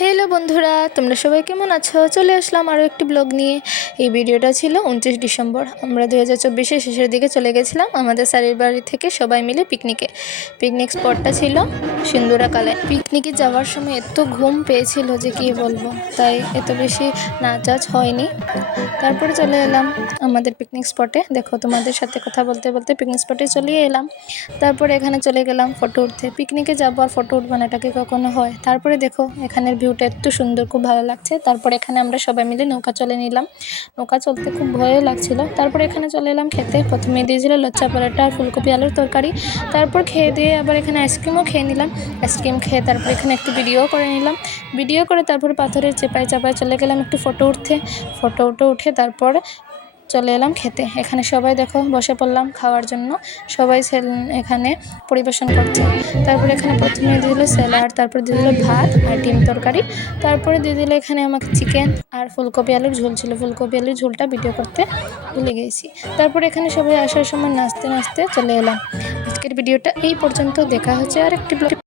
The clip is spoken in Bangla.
হ্যালো বন্ধুরা, তোমরা সবাই কেমন আছো? চলে আসলাম আরও একটি ব্লগ নিয়ে। এই ভিডিওটা ছিল 29 ডিসেম্বর। আমরা 2024-এর শেষের দিকে চলে গেছিলাম আমাদের স্যারের বাড়ি থেকে সবাই মিলে পিকনিকে। পিকনিক স্পটটা ছিল সিন্দুরা কালায়। পিকনিকে যাওয়ার সময় এত ঘুম পেয়েছিল যে কী বলবো, তাই এত বেশি নাচ হয়নি। তারপরে চলে এলাম আমাদের পিকনিক স্পটে। দেখো, তোমাদের সাথে কথা বলতে বলতে পিকনিক স্পটে চলে এলাম। তারপরে এখানে চলে গেলাম ফটো উঠতে। পিকনিকে যাবো আর ফটো উঠবো না, এটা কি কখনো হয়? তারপরে দেখো এখানের ভিউটা এত সুন্দর, খুব ভালো লাগছে। তারপরে এখানে আমরা সবাই মিলে নৌকা চলে নিলাম। নৌকা চলতে খুব ভয়ও লাগছিল। তারপরে এখানে চলে এলাম খেতে। প্রথমে দিয়েছিল লচ্ছা পরোটা আর ফুলকপি আলুর তরকারি। তারপর খেয়ে দিয়ে আবার এখানে আইসক্রিমও খেয়ে নিলাম। আইসক্রিম খেয়ে তারপরে এখানে একটু ভিডিও করে নিলাম। ভিডিও করে তারপর পাথরের চেপায় চাপায় চলে গেলাম একটু ফটো উঠে তারপর চলে এলাম খেতে। এখানে সবাই দেখো বসে পড়লাম খাওয়ার জন্য। সবাই এখানে পরিবেশন করছে। তারপরে এখানে প্রথমে দিয়ে দিল স্যালাড, তারপরে দিয়ে দিল ভাত আর ডিম তরকারি, তারপরে দিয়ে দিল এখানে আমাকে চিকেন আর ফুলকপি আলুর ঝোল ছিল। ফুলকপি আলুর ঝোলটা ভিডিও করতে ভুলে গেছি। তারপরে এখানে সবাই আসার সময় নাচতে নাচতে চলে এলাম। আজকের ভিডিওটা এই পর্যন্ত। দেখা হচ্ছে আর একটি